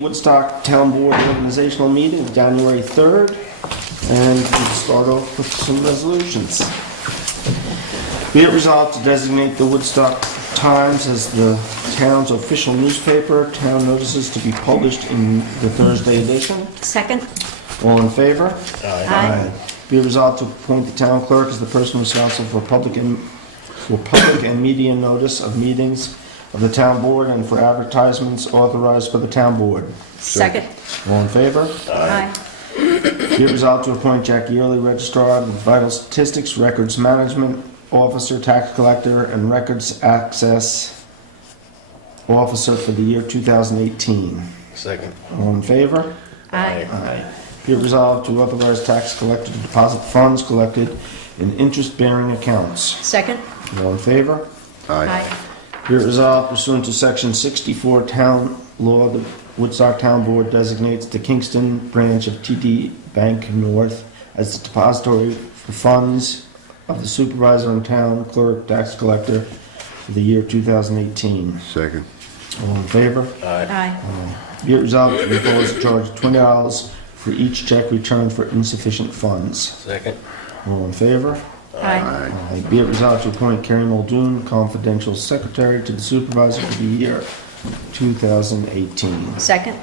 Woodstock Town Board Organizational Meeting, January 3rd, and we'll start off with some resolutions. Be it resolved to designate the Woodstock Times as the town's official newspaper, town notices to be published in the Thursday edition. Second. All in favor? Aye. Be it resolved to appoint the town clerk as the person responsible for public and media notice of meetings of the town board and for advertisements authorized by the town board. Second. All in favor? Aye. Be it resolved to appoint Jack Yearley, Registrar of Vital Statistics, Records Management Officer, Tax Collector, and Records Access Officer for the year 2018. Second. All in favor? Aye. Aye. Be it resolved to authorize Tax Collector to deposit funds collected in interest-bearing accounts. Second. All in favor? Aye. Be it resolved pursuant to Section 64 Town Law, the Woodstock Town Board designates the Kingston branch of TD Bank North as the depository for funds of the supervisor and town clerk tax collector for the year 2018. Second. All in favor? Aye. Be it resolved to impose a charge of $20 for each check returned for insufficient funds. Second. All in favor? Aye. Be it resolved to appoint Carrie Muldoon, confidential secretary, to the supervisor for the year 2018. Second.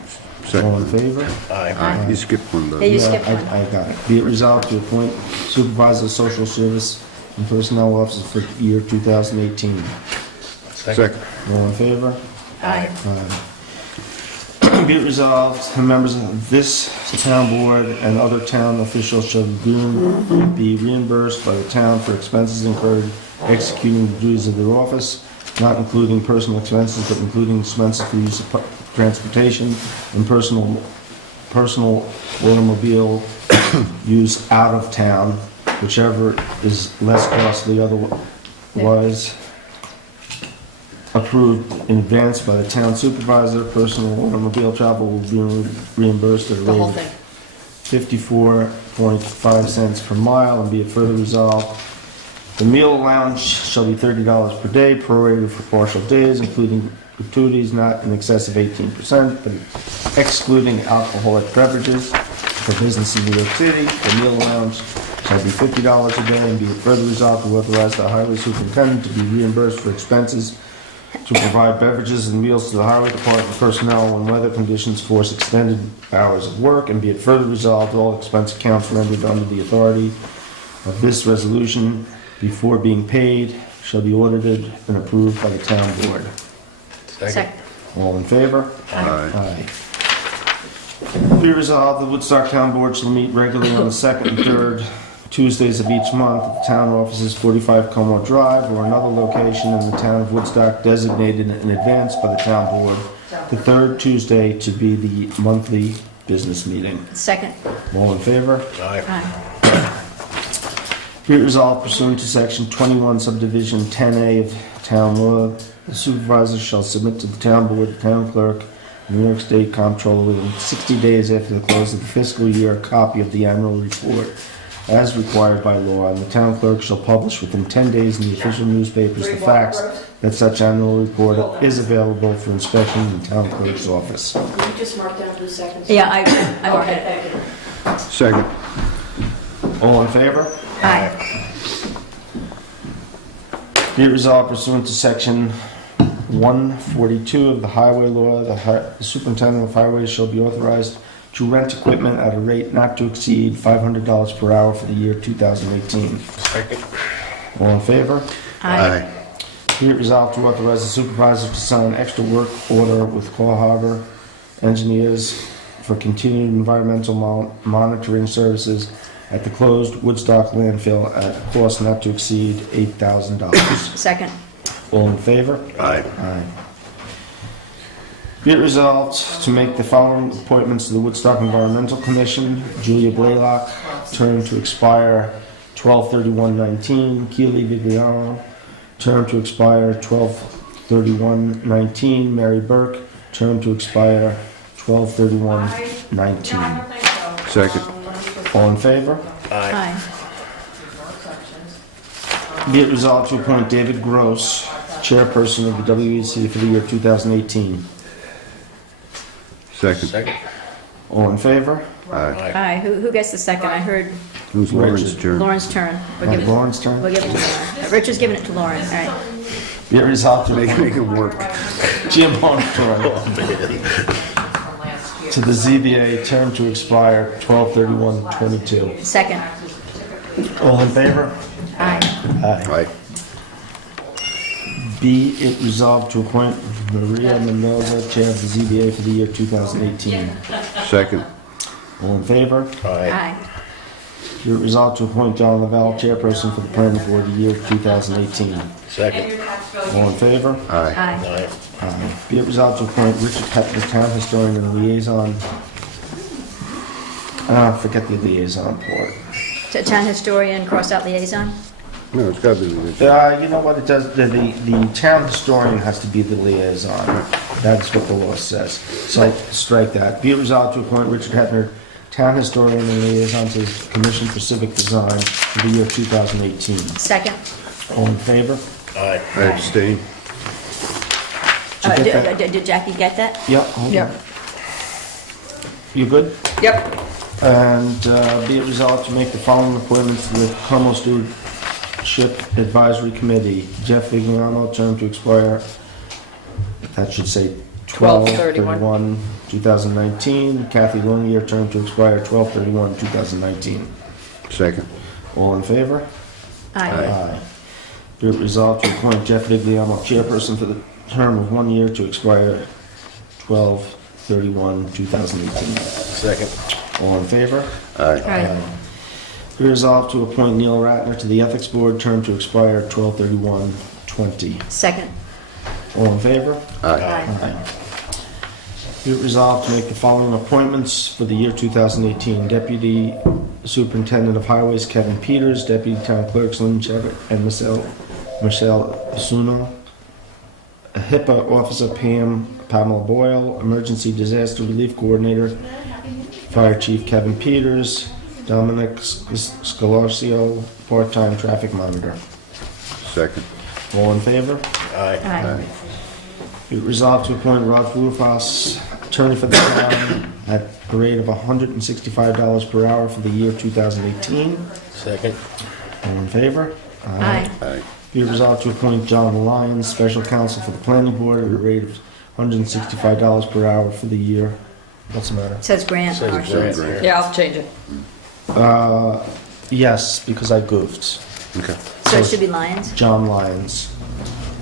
All in favor? Aye. You skipped one, though. Yeah, you skipped one. I got it. Be it resolved to appoint supervisor of social service and personnel officer for the year 2018. Second. All in favor? Aye. Be it resolved, the members of this town board and other town officials shall be reimbursed by the town for expenses incurred executing the duties of their office, not including personal expenses, but including expenses for use of transportation and personal automobile use out of town, whichever is less costly otherwise approved in advance by the town supervisor. Personal automobile travel will be reimbursed at a The rate whole of thing. 54.5 cents per mile, and be it further resolved, the meal allowance shall be $30 per day, prorated for partial days, including gratuities not in excess of 18%, but excluding alcoholic beverages for business in New York City. The meal allowance shall be $50 a day, and be it further resolved to authorize the highway superintendent to be reimbursed for expenses to provide beverages and meals to the highway department personnel when weather conditions force extended hours of work, and be it further resolved, all expense accounts rendered under the authority of this resolution before being paid shall be audited and approved by the town board. Second. All in favor? Aye. Aye. Be resolved, the Woodstock Town Board shall meet regularly on the second and third Tuesdays of each month at the town offices, 45 Commonwealth Drive, or another location in the town of Woodstock designated in advance by the town board, the third Tuesday to be the monthly business meeting. Second. All in favor? Aye. Aye. Be it resolved pursuant to Section 21, Subdivision 10A of Town Law, the supervisor shall submit to the town board, the town clerk, and New York State Comptroller within 60 days after the close of the fiscal year a copy of the annual report as required by law, and the town clerk shall publish within 10 days in the official newspapers the facts that such annual report is available for inspection in the town clerk's office. Did you just mark down who's second? Yeah, I marked it. Okay, thank you. Second. All in favor? Aye. Be it resolved pursuant to Section 142 of the Highway Law, the superintendent of highways shall be authorized to rent equipment at a rate not to exceed $500 per hour for the year 2018. Second. All in favor? Aye. Be it resolved to authorize the supervisor to sign an extra work order with Claw Harbor Engineers for continued environmental monitoring services at the closed Woodstock landfill at a cost not to exceed $8,000. Second. All in favor? Aye. Aye. Be it resolved to make the following appointments to the Woodstock Environmental Commission: Julia Blaylock, term to expire 12/31/19; Keely Vigliano, term to expire 12/31/19; Mary Burke, term to expire 12/31/19. Second. All in favor? Aye. Be it resolved to appoint David Gross, chairperson of the WEC for the year 2018. Second. All in favor? Aye. Aye. Who gets the second? I heard Who's Lauren's Richard. turn? Lauren's turn. We'll give it, Lauren's turn? we'll give it to Lauren. Richard's giving it to Lauren. All right. Be it resolved to Make him work. Jim Armstrong to the ZBA, term to expire 12/31/22. Second. All in favor? Aye. Aye. Be it resolved to appoint Maria Mendoza, chair of the ZBA for the year 2018. Second. All in favor? Aye. Be it resolved to appoint John Lavelle, chairperson for the planning board the year 2018. Second. All in favor? Aye. Aye. Be it resolved to appoint Richard Pepper, town historian and liaison. Forget the liaison part. Town historian, cross out liaison? No, it's gotta be. You know what it does, the town historian has to be the liaison. That's what the law says. So strike that. Be it resolved to appoint Richard Hetner, town historian and liaison to the Commission for Civic Design for the year 2018. Second. All in favor? Aye. I abstain. Did you get that? Did Jackie get that? Yep. hold on. You good? Yep. And be it resolved to make the following appointments to the Como Stewardship Advisory Committee. Jeff Vigliano, term to expire, that should say 12/31/2019. Kathy Longier, term to expire 12/31/2019. Second. All in favor? Aye. Be it resolved to appoint Jeff Vigliano, chairperson for the term of 1 year to expire 12/31/2018. Second. All in favor? Aye. Aye. Be resolved to appoint Neil Ratner to the Ethics Board, term to expire 12/31/20. Second. All in favor? Aye. Be it resolved to make the following appointments for the year 2018. Deputy Superintendent of Highways Kevin Peters, Deputy Town Clerks Lynn Chevitt and Michelle Suno, HIPAA Officer Pamela Boyle, Emergency Disaster Relief Coordinator Fire Chief Kevin Peters, Dominic Scalorcio, part-time traffic monitor. Second. All in favor? Aye. Aye. Be it resolved to appoint Rod Blufas, attorney for the town, at a rate of $165 per hour for the year 2018. Second. All in favor? Aye. Aye. Be it resolved to appoint John Lyons, special counsel for the planning board, at a rate of $165 per hour for the year. What's the matter? Says grant. Says Marcia. grant. Grant. Yeah, I'll change it. Yes, because I goofed. Okay. So it should be Lions. John Lyons,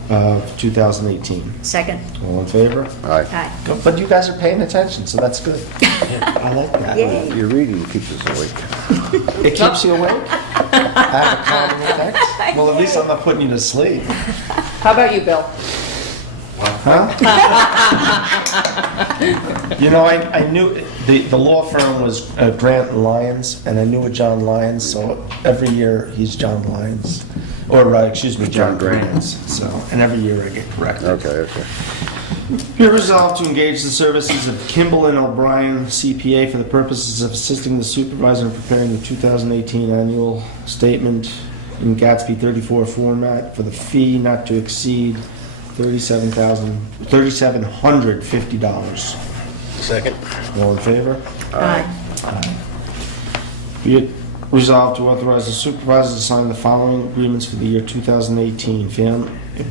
of 2018. Second. All in favor? Aye. Aye. But you guys are paying attention, so that's good. I like that. Yay. Your reading keeps us awake. It keeps you awake? Have a calming effect? Well, at least I'm not putting you to sleep. How about you, Bill? Huh? You know, I knew, the law firm was Grant and Lyons, and I knew a John Lyons, so every year he's John Lyons. Or, excuse me, John Grants. So, and every year I get corrected. Okay. Be resolved to engage the services of Kimball and O'Brien CPA for the purposes of assisting the supervisor in preparing the 2018 annual statement in Gatsby 34 format for the fee not to exceed $3,750. Second. All in favor? Aye. Be it resolved to authorize the supervisor to sign the following agreements for the year 2018.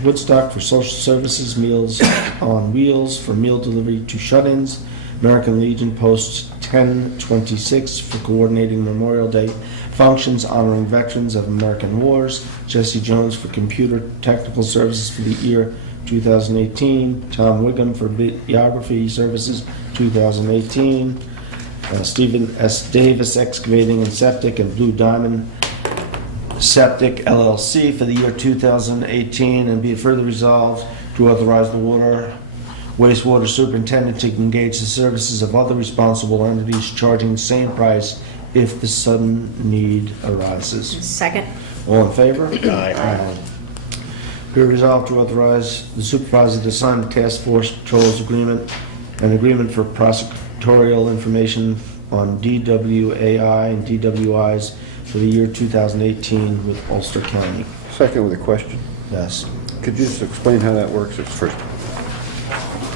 Woodstock for social services, Meals on Wheels for meal delivery to shut-ins, American Legion Post 1026 for coordinating Memorial Day functions honoring veterans of American wars, Jesse Jones for computer technical services for the year 2018, Tom Wiggum for videography services 2018, Stephen S. Davis Excavating and Septic and Blue Diamond Septic LLC for the year 2018, and be it further resolved to authorize the wastewater superintendent to engage the services of other responsible entities charging the same price if the sudden need arises. Second. All in favor? Aye. Be it resolved to authorize the supervisor to sign the task force patrols agreement, an agreement for prosecutorial information on DWAI and DWIs for the year 2018 with Ulster County. Second with a question. Yes. Could you just explain how that works? It's first.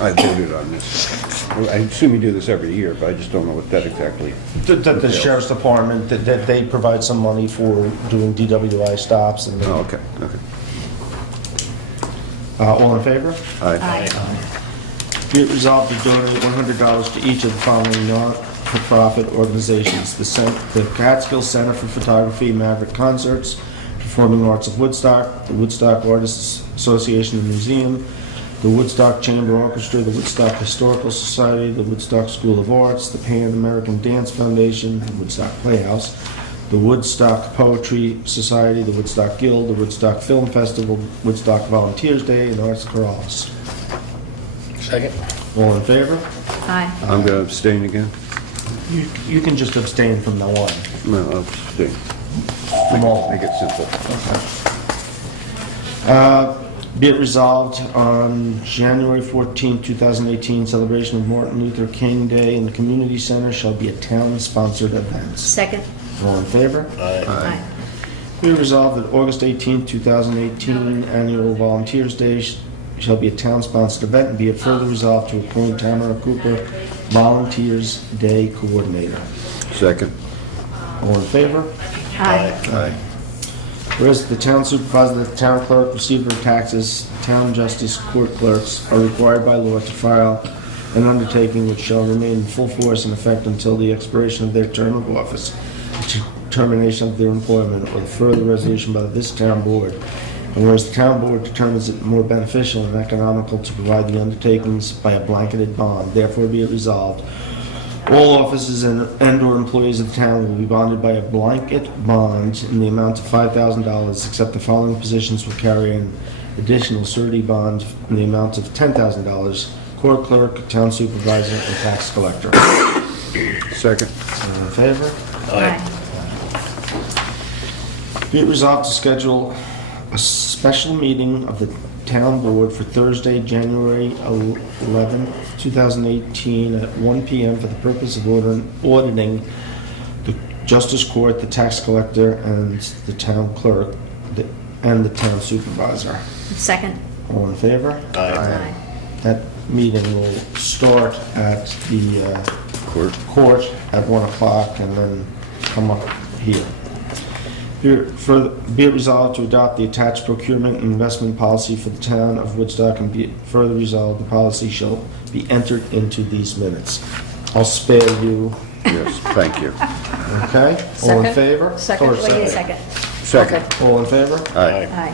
I voted on this. Well, I assume you do this every year, but I just don't know what that exactly. The sheriff's department, that they provide some money for doing DWI stops and. Oh, okay, okay. All in favor? Aye. Be it resolved to donate $100 to each of the following not-for-profit organizations: the Catskill Center for Photography, Maverick Concerts, Performing Arts of Woodstock, the Woodstock Artists Association and Museum, the Woodstock Chamber Orchestra, the Woodstock Historical Society, the Woodstock School of Arts, the Pan American Dance Foundation, the Woodstock Playhouse, the Woodstock Poetry Society, the Woodstock Guild, the Woodstock Film Festival, Woodstock Volunteers Day, and Arts Chorales. Second. All in favor? Aye. I'm going to abstain again. You can just abstain from now on. No, I'll abstain. From all. Make it simple. Be it resolved on January 14, 2018, celebration of Martin Luther King Day in the Community Center shall be a town-sponsored event. Second. All in favor? Aye. Be it resolved that August 18, 2018, annual Volunteers Day shall be a town-sponsored event, and be it further resolved to appoint Tamara Cooper Volunteers Day Coordinator. Second. All in favor? Aye. Aye. Whereas the town supervisor, the town clerk, receiver of taxes, town justice, court clerks are required by law to file an undertaking which shall remain in full force and effect until the expiration of their term of office, the termination of their employment, or the further resolution by this town board. And whereas the town board determines it more beneficial and economical to provide the undertakings by a blanketed bond, therefore be it resolved, all offices and/or employees of the town will be bonded by a blanket bond in the amount of $5,000, except the following positions will carry an additional surety bond in the amount of $10,000: court clerk, town supervisor, and tax collector. Second. All in favor? Aye. Be it resolved to schedule a special meeting of the town board for Thursday, January 11, 2018 at 1 p.m. for the purpose of auditing the justice court, the tax collector, and the town clerk, and the town supervisor. Second. All in favor? Aye. That meeting will start at the court at 1 o'clock and then come up here. Be it resolved to adopt the attached procurement and investment policy for the town of Woodstock, and be it further resolved, the policy shall be entered into these minutes. I'll spare you, Yes, thank you. okay? All in Second. favor? Second. Or Wait a second. Second. All in favor? Aye. Aye.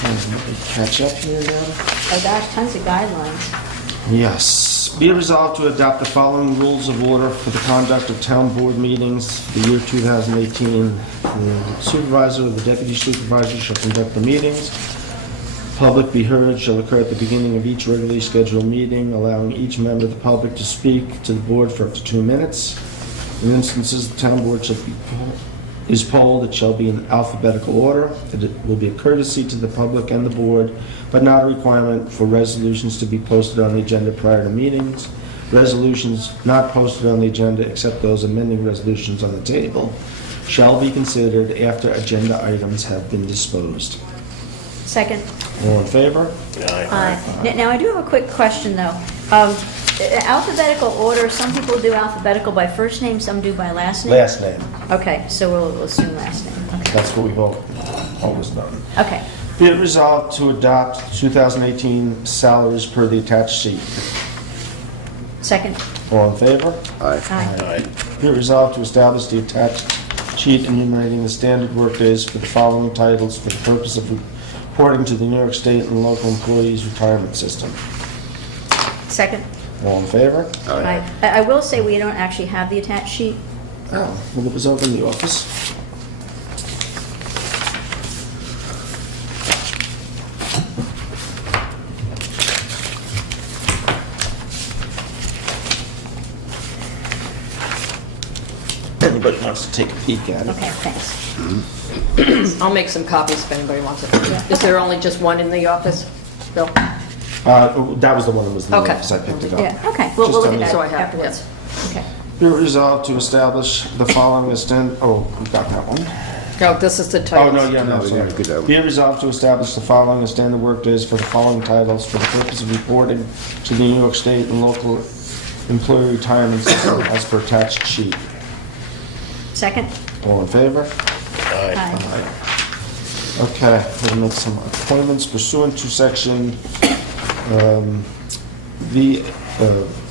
Trying to catch up here now. Oh gosh, tons of guidelines. Yes. Be it resolved to adopt the following rules of order for the conduct of town board meetings for the year 2018. The supervisor or the deputy supervisor shall conduct the meetings. Public be heard shall occur at the beginning of each regularly scheduled meeting, allowing each member of the public to speak to the board for up to 2 minutes. In instances the town board is polled, it shall be in alphabetical order. It will be a courtesy to the public and the board, but not a requirement for resolutions to be posted on the agenda prior to meetings. Resolutions not posted on the agenda, except those amending resolutions on the table, shall be considered after agenda items have been disposed. Second. All in favor? Aye. Now, I do have a quick question, though. Alphabetical order, some people do alphabetical by first name, some do by last name? Last name. Okay, so we'll assume last name. Okay. That's what we've always done. Okay. Be it resolved to adopt 2018 salaries per the attached sheet. Second. All in favor? Aye. Aye. Be it resolved to establish the attached sheet enumerating the standard workdays for the following titles for the purpose of reporting to the New York State and local employees retirement system. Second. All in favor? Aye. I will say we don't actually have the attached sheet. Oh, well, it was over in the office. Anybody wants to take a peek at it? Okay, thanks. I'll make some copies if anybody wants it. Yeah. Is there only just one in the office, Bill? That was the one that was in the Okay. office. I picked it up. Yeah, okay, we'll Just look on at the- that So I have- afterwards. Okay. Be it resolved to establish the following we got that one. Oh, this is the Oh, title. no, yeah, No, no, we sorry. didn't get that one. Be it resolved to establish the following as standard work days for the following titles for the purpose of reporting to the New York State and local employee retirement system as per attached sheet. Second? All in favor? Aye. Okay, we'll make some appointments pursuant to section V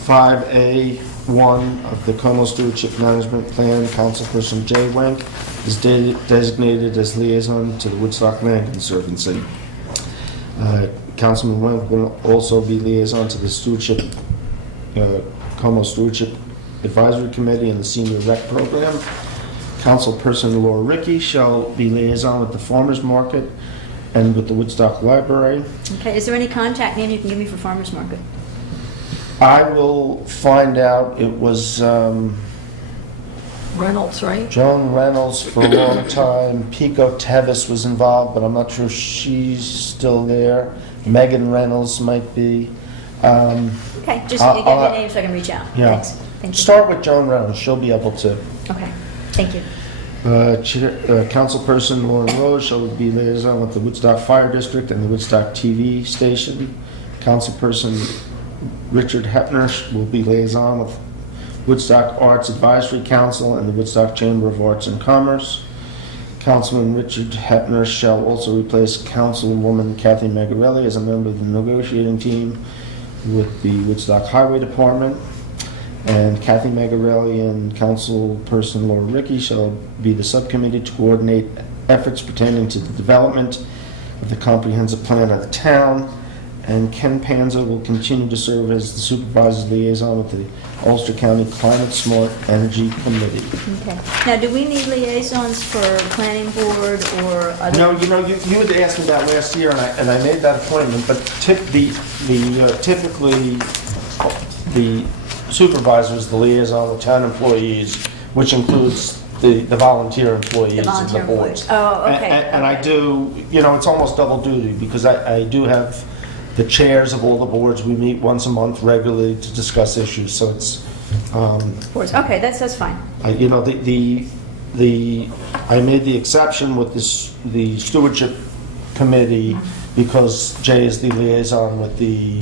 5A1 of the Como Stewardship Management Plan. Councilperson Jay Wenk is designated as liaison to the Woodstock Land Conservancy. Councilman Wenk will also be liaison to the Stewardship, Como Stewardship Advisory Committee and the Senior Rec Program. Councilperson Laura Ricky shall be liaison with the Farmers Market and with the Woodstock Library. Okay, is there any contact name you can give me for Farmers Market? I will find out. It was Reynolds, right? Joan Reynolds for a long time. Pico Tevis was involved, but I'm not sure she's still there. Megan Reynolds might be. Okay, just I'll- give me a I'll- name so I can reach out. Yeah. Thanks. Thank you. Start with Joan Reynolds. She'll be able to. Okay, thank you. Councilperson Lauren Rose shall be liaison with the Woodstock Fire District and the Woodstock TV station. Councilperson Richard Hepner will be liaison with Woodstock Arts Advisory Council and the Woodstock Chamber of Arts and Commerce. Councilman Richard Hepner shall also replace Councilwoman Kathy Magarelli as a member of the negotiating team with the Woodstock Highway Department. And Kathy Magarelli and Councilperson Laura Ricky shall be the subcommittee to coordinate efforts pertaining to the development of the comprehensive plan of the town. And Ken Panza will continue to serve as the supervisor's liaison with the Ulster County Climate Smart Energy Committee. Okay. Now, do we need liaisons for planning board or other? No, you had asked me that last year, and I made that appointment, but typically, the supervisor is the liaison with town employees, which includes the volunteer employees The and the volunteer boards. employees. Oh, okay. And I do, it's almost double duty, because I do have the chairs of all the boards. We meet once a month regularly to discuss issues, so it's, Boards. Okay, that's fine. I made the exception with the stewardship committee because Jay is the liaison with the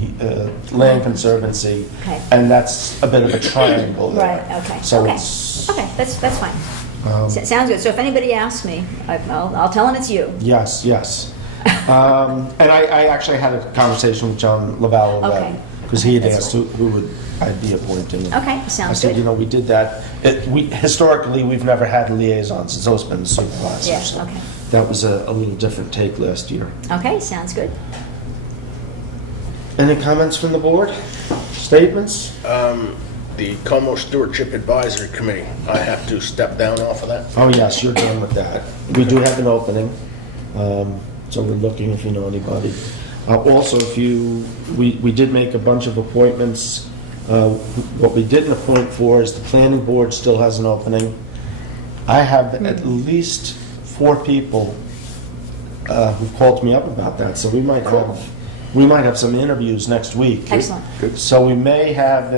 land conservancy, Okay. and that's a bit of a triangle there. Right, okay. So Okay. it's, Okay, that's fine. um, Sounds good. So if anybody asks me, I'll tell them it's you. yes. And I actually had a conversation with John Lavallo about Okay. it, because he had That's asked who would I'd be appointing. Okay, I sounds said, good. we did that. Historically, we've never had liaisons. It's always been the supervisor. Yeah, so okay. That was a little different take last year. Okay, sounds good. Any comments from the board? Statements? The Como Stewardship Advisory Committee, I have to step down off of that. Oh, yes, you're done with that. We do have an opening, so we're looking if you know anybody. Also, we did make a bunch of appointments. What we didn't appoint for is the planning board still has an opening. I have at least 4 people who called me up about that, so we might have some interviews next week. Excellent. So we may have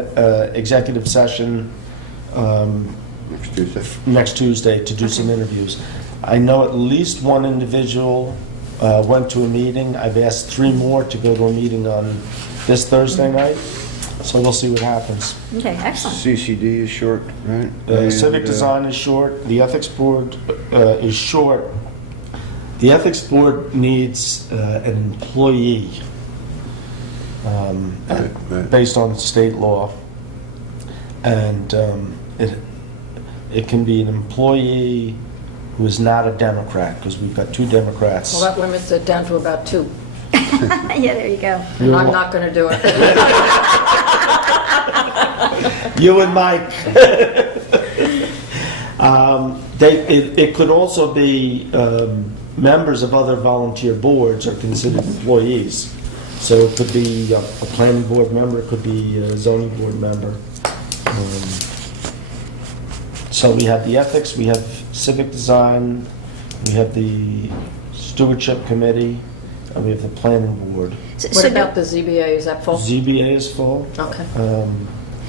executive session Next Tuesday. next Tuesday to do some interviews. I know at least one individual went to a meeting. I've asked 3 more to go to a meeting on this Thursday night, so we'll see what happens. Okay, excellent. CCD is short, right? Civic And, design is short, the ethics board is short. The ethics board needs an employee Right. based on state law. And it can be an employee who is not a Democrat, because we've got 2 Democrats. Well, that limits it down to about 2, Yeah, there you go. and I'm not going to do it. You and Mike. It could also be members of other volunteer boards are considered employees. So it could be a planning board member, it could be a zoning board member. So we have the ethics, we have civic design, we have the stewardship committee, and we have the planning board. What about the ZBA, is that full? ZBA is full. Okay.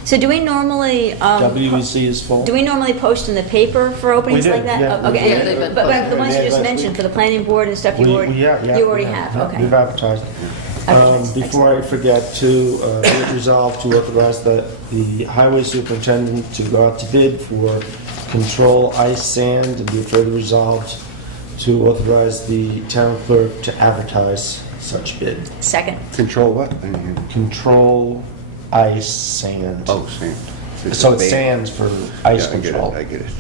So do we normally, WEC is full. do we normally post in the paper for openings We do, like that? yeah, Oh, we okay, do. Yeah, they've been but posted. the ones you Yeah, just last mentioned week. for the planning board and stuff, you already You already have, okay. We've advertised. Before I forget to, be it resolved to authorize the highway superintendent to go out to bid for control ice sand, and be it further resolved to authorize the town clerk to advertise such bid. Second. Control what? I didn't hear. Control ice sand. Oh, sand. So a it's band. sands for ice Yeah, control. I get it.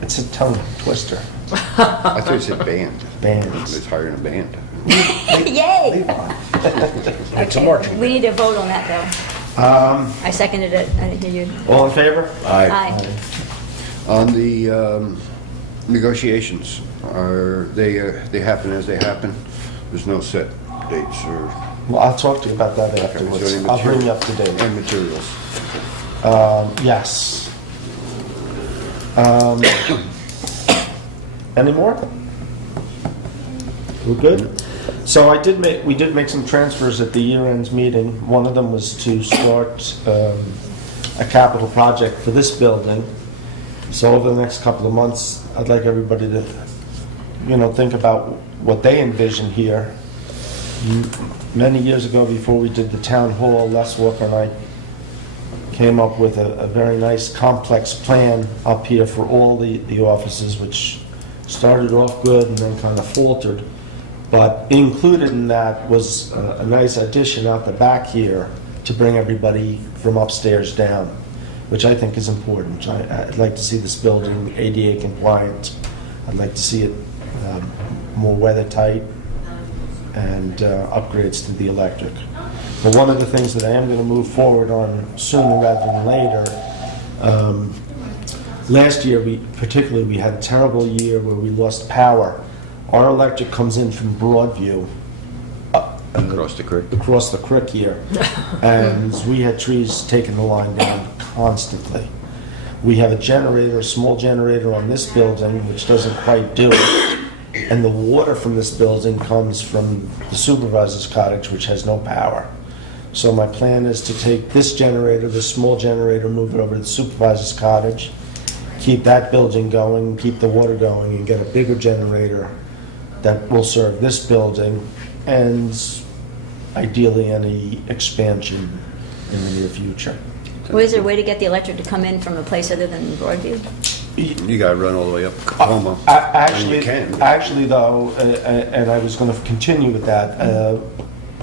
It's a tongue twister. I thought you said band. Bands. It's hiring a band. Yay! It's a Okay, marching we band. need to vote on that, though. I seconded it, I didn't hear you. All in favor? Aye. On the negotiations, are they happen as they happen? There's no set dates or Well, I'll talk to you about that is afterwards. there any I'll bring you material- up to date. and materials. Yes. Any more? We're good? So we did make some transfers at the year-end meeting. One of them was to start a capital project for this building. So over the next couple of months, I'd like everybody to, think about what they envision here. Many years ago, before we did the town hall, Les Walker and I came up with a very nice complex plan up here for all the offices, which started off good and then kind of faltered. But included in that was a nice addition out the back here to bring everybody from upstairs down, which I think is important. I'd like to see this building ADA compliant. I'd like to see it more weather tight and upgrades to the electric. But one of the things that I am going to move forward on sooner rather than later, last year we had a terrible year where we lost power. Our electric comes in from Broadview Across the creek. across the creek here, and we had trees taking the line down constantly. We have a small generator on this building, which doesn't quite do it, and the water from this building comes from the supervisor's cottage, which has no power. So my plan is to take this generator, this small generator, move it over to the supervisor's cottage, keep that building going, keep the water going, and get a bigger generator that will serve this building, and ideally any expansion in the near future. Well, is there a way to get the electric to come in from a place other than Broadview? You gotta run all the way up Tacoma. Actually, You can. actually, though, and I was going to continue with that,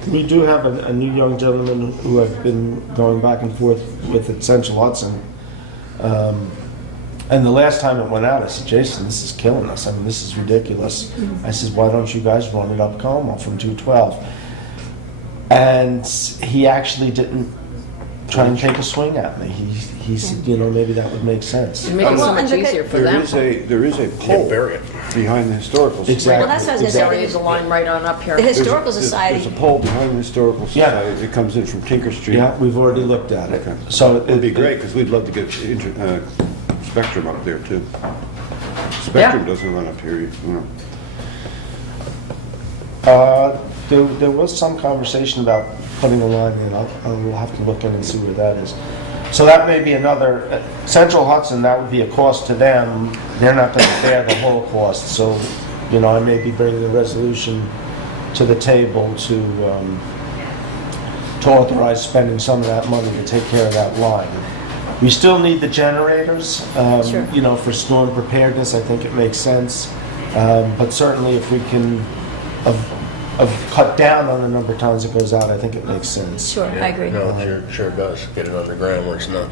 we do have a new young gentleman who I've been going back and forth with at Central Hudson. And the last time it went out, I said, Jason, this is killing us. I mean, this is ridiculous. I said, why don't you guys run it up Como from 212? And he actually didn't try and take a swing at me. He said, maybe that would make sense. It'd make it so Well, much and look at- easier for There them. is a pole bury it. behind the historical society. Exactly. Well, that's what I was going to There say. is a line right on up here. The Historical There's Society, a pole behind the historical Yeah. society that comes in from Tinker Street. Yeah, we've already looked at it. Okay. So It'd be great, because we'd love to get Spectrum up there, too. Spectrum doesn't run up here, There was some conversation about putting a line in. We'll have to look in and see where that is. So that may be another, Central Hudson, that would be a cost to them. They're not going to bear the whole cost. So, I may be bringing a resolution to the table to authorize spending some of that money to take care of that line. We still need the generators, Sure. For storm preparedness. I think it makes sense. But certainly if we can cut down on the number of times it goes out, I think it makes sense. sure, I agree. No, it sure does. Get it underground where it's not.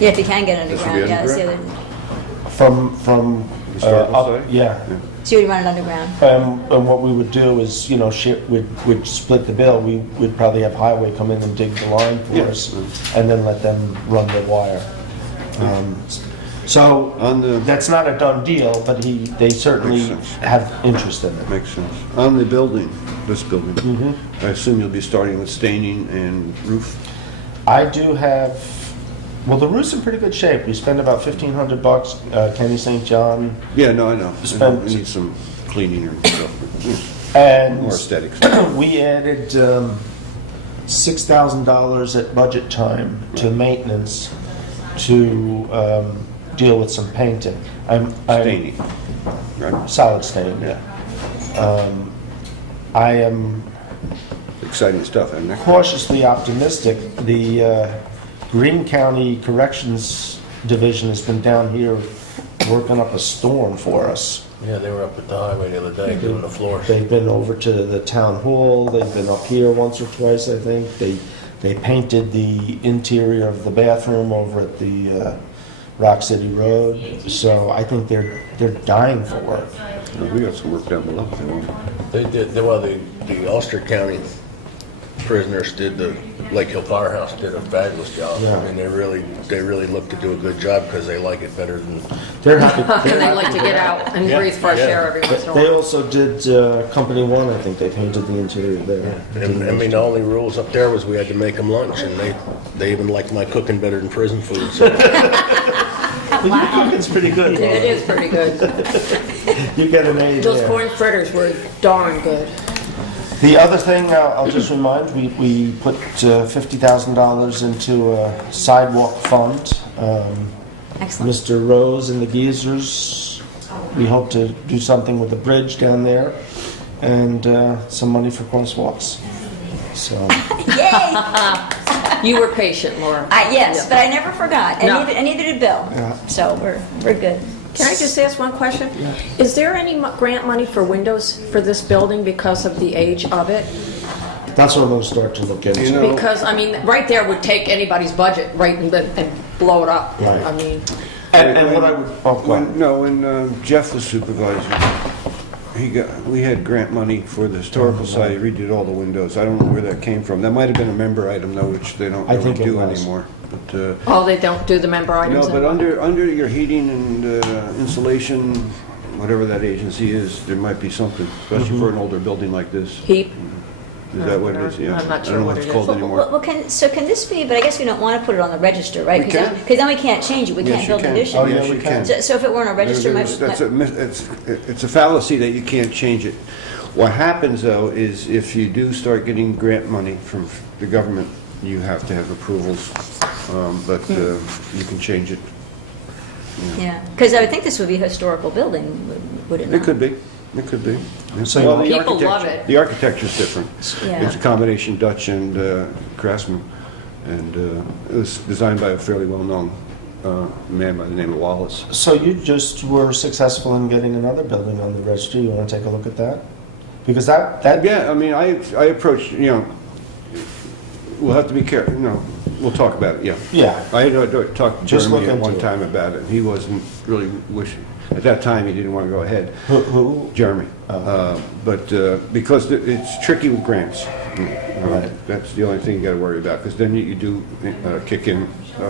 Yeah, if you can get This underground, would be yeah, that's the underground? other, From Historical up, side? yeah. so you run it underground. And what we would do is, we'd split the bill. We'd probably have highway come in and dig the line for us, and then let them run the wire. So On the- that's not a done deal, but they certainly Makes sense. have interest in it. Makes sense. On the building, this building, I assume you'll be starting with staining and roof? I do have, well, the roof's in pretty good shape. We spent about $1,500. Kenny St. John, Yeah, no, I know. Spent- We need some cleaning and stuff. and More aesthetics. we added $6,000 at budget time to maintenance to deal with some painting. I'm Staining, right? solid stain. Yeah. I am Exciting stuff, isn't it? cautiously optimistic. The Greene County Corrections Division has been down here working up a storm for us. Yeah, they were up at the highway the other day doing the floors. They've been over to the town hall. They've been up here once or twice, I think. They painted the interior of the bathroom over at the Rock City Road. So I think they're dying for work. We got some work down below. They did, well, the Ulster County prisoners did, the Lake Hill Firehouse did a fabulous job. Yeah. I mean, they really look to do a good job because they like it better than, They're happy. And they like to get out and Yeah, breathe fresh yeah. air every once in a They while. also did Company One. I think they painted the interior there. and I mean, the only rules up there was we had to make them lunch, and they even liked my cooking better than prison food, so. Well, your cooking's pretty good. It is pretty good. You get an A Those there. corn fritters were darn good. The other thing, I'll just remind, we put $50,000 into a sidewalk fund. Excellent. Mr. Rose and the Geezers, we hope to do something with the bridge down there, and some money for crosswalks. So, Yay! You were patient, Laura. Yes, Yeah. but I never forgot, No. and neither did Bill. Yeah. So we're good. Can I just ask one question? Is there any grant money for windows for this building because of the age of it? that's what I'm gonna start to look into. You know- Because, I mean, right there would take anybody's budget, right, and blow it up. Right. I mean, And what I would, oh, go ahead. When Jeff was supervisor, we had grant money for the historical society, redid all the windows. I don't know where that came from. That might have been a member item though, which they don't I really think it do was. anymore. But, oh, they don't do the member items no, but anymore? under your heating and insulation, whatever that agency is, there might be something, especially for an older building like this. Heap? Is that what it is? Yeah. I'm not I sure don't know what what it's it called is. anymore. Well, can this be? But I guess we don't want to put it on the register, right? We can. Because then we can't change it. We Yes, can't you build can. an addition. Oh, yeah, Yes, we you can. So if it weren't on a register, It's a fallacy that you can't change it. What happens though is if you do start getting grant money from the government, you have to have approvals, but you can change it. yeah. Because I would think this would be a historical building, would it not? It could be. It could be. So Well, the People love architecture- it. The architecture's different. Yeah. It's a combination Dutch and craftsman, and it was designed by a fairly well-known man by the name of Wallace. So you just were successful in getting another building on the registry. You want to take a look at that? Because that Yeah, I mean, I approached, we'll have to be careful, we'll talk about it, yeah. yeah. I had talked to Just Jeremy look at one into it. time about it. He wasn't really wishing, at that time, he didn't want to go ahead. Who? Jeremy. But because it's tricky with grants. Right. That's the only thing you got to worry about, because then you do kick in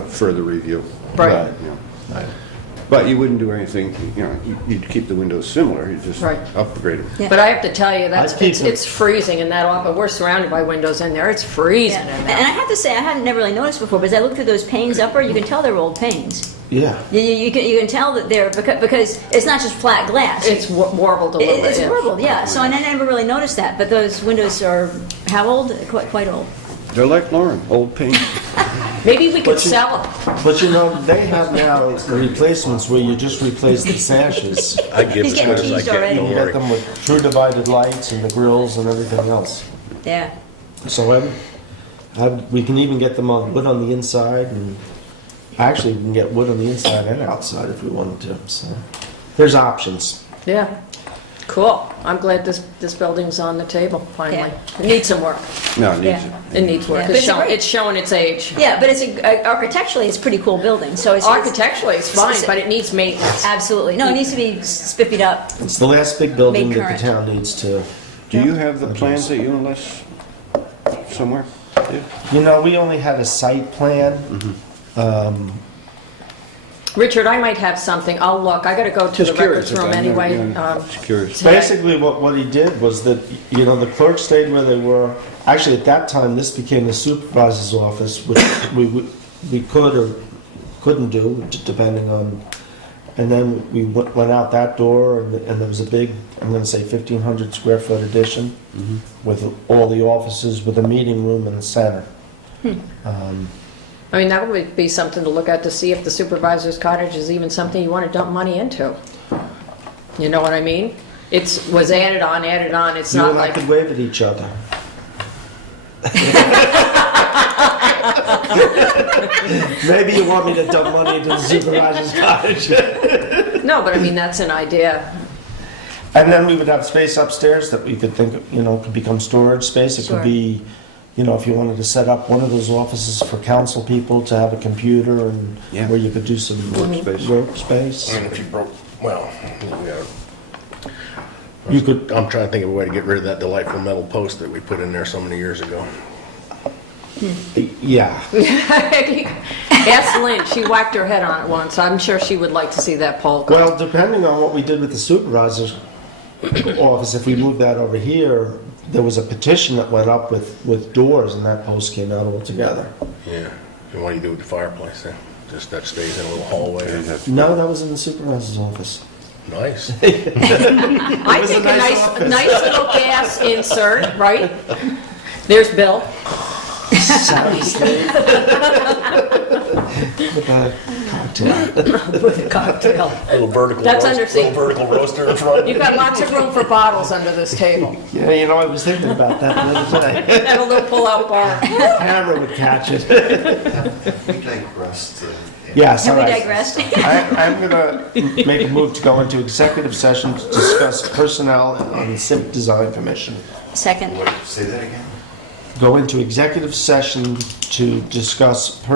further review. Right. You know. But you wouldn't do anything, you'd keep the windows similar, you'd just Right. upgrade them. Yeah. But I have to tell you, I keep them- it's freezing in that office. We're surrounded by windows in there. It's freezing Yeah. in And there. I have to say, I hadn't never really noticed before, but as I look through those panes upper, you can tell they're old panes. Yeah. You can tell that they're, because it's not just flat glass. It's warbled a little bit. It's yeah. warbled, yeah. So I never really noticed that, but those windows are, how old? Quite old. They're like Lauren, old paint. Maybe we could But you- sell them. But they have now replacements where you just replace the sashes. I give He's as much getting as I teased get, already. You don't can get worry. them with true divided lights and the grills and everything else. Yeah. So we can even get them on wood on the inside, and actually we can get wood on the inside and outside if we wanted to. So there's options. Yeah. Cool. I'm glad this building's on the table, finally. Yeah. It needs some work. No, it needs Yeah. it. It needs work. Yeah, but it's great. It's showing its age. Yeah, but architecturally, it's a pretty cool building. So it's Architecturally, it's fine, it's- but it needs maintenance. absolutely no. It needs to be spiffied up. It's the last big building Make that the current. town needs to. Do you have the plans that you and Les somewhere? Yeah. We only had a site plan. Richard, I might have something. I'll look. I gotta go to Just the curious. records room I never- anyway. Just curious. today. Basically, what he did was that the clerk stayed where they were. Actually, at that time, this became the supervisor's office, which we could or couldn't do, depending on And then we went out that door, and there was a big, I'm gonna say 1,500 square foot addition with all the offices, with a meeting room in the center. I mean, that would be something to look at to see if the supervisor's cottage is even something you want to dump money into. You know what I mean? Was added on, it's You not and I like... could wave at each other. Maybe you want me to dump money into the supervisor's cottage. No, but I mean, that's an idea. And then we would have space upstairs that we could think, could become storage space. It Sure. could be, if you wanted to set up one of those offices for council people to have a computer and Yeah. where you could do some Workspace. workspace. I mean, if you broke, well, You could, I'm trying to think of a way to get rid of that delightful metal post that we put in there so many years ago. yeah. Ask Lynn, she whacked her head on it once. I'm sure she would like to see that pole go. Well, depending on what we did with the supervisor's office, if we moved that over here, there was a petition that went up with doors, and that post came out altogether. Yeah. And what do you do with the fireplace then? Just that stays in a little hallway? No, that was in the supervisor's office. Nice. I was think a a nice office. nice little gas insert, right? There's Bill. Sorry, Steve. With a cocktail. With a cocktail. Little vertical That's roast, undersea. little vertical roaster in front. You've got lots of room for bottles under this table. Yeah, I was thinking about that the other day. And a little pull-out bar. Camera would catch it. We digressed. Yes, Have all we right. digressed? I'm going to make a move to go into executive session to discuss personnel on the Civic Design Commission. Second. Say that again? Go into executive session to discuss a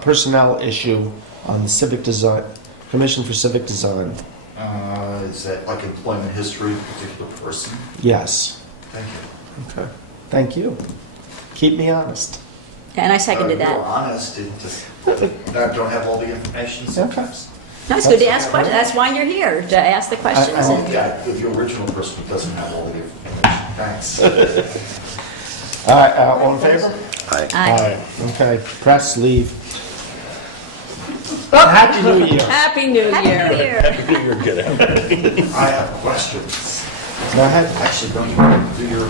personnel issue on the Civic Design, Commission for Civic Design. Is that like employment history of a particular person? Yes. Thank you. Okay. Thank you. Keep me honest. And I seconded You were that. honest, and just, I don't have all the information sometimes. No, it's good to ask questions. That's why you're here, to ask the questions. Oh, and- yeah, the original person who doesn't have all the information. Thanks. All right, all in favor? Aye. Okay, press, leave. Happy New Year. Happy New Happy Year. New Year. Happy New Year, get out. I have questions. Go ahead. Actually, don't you do your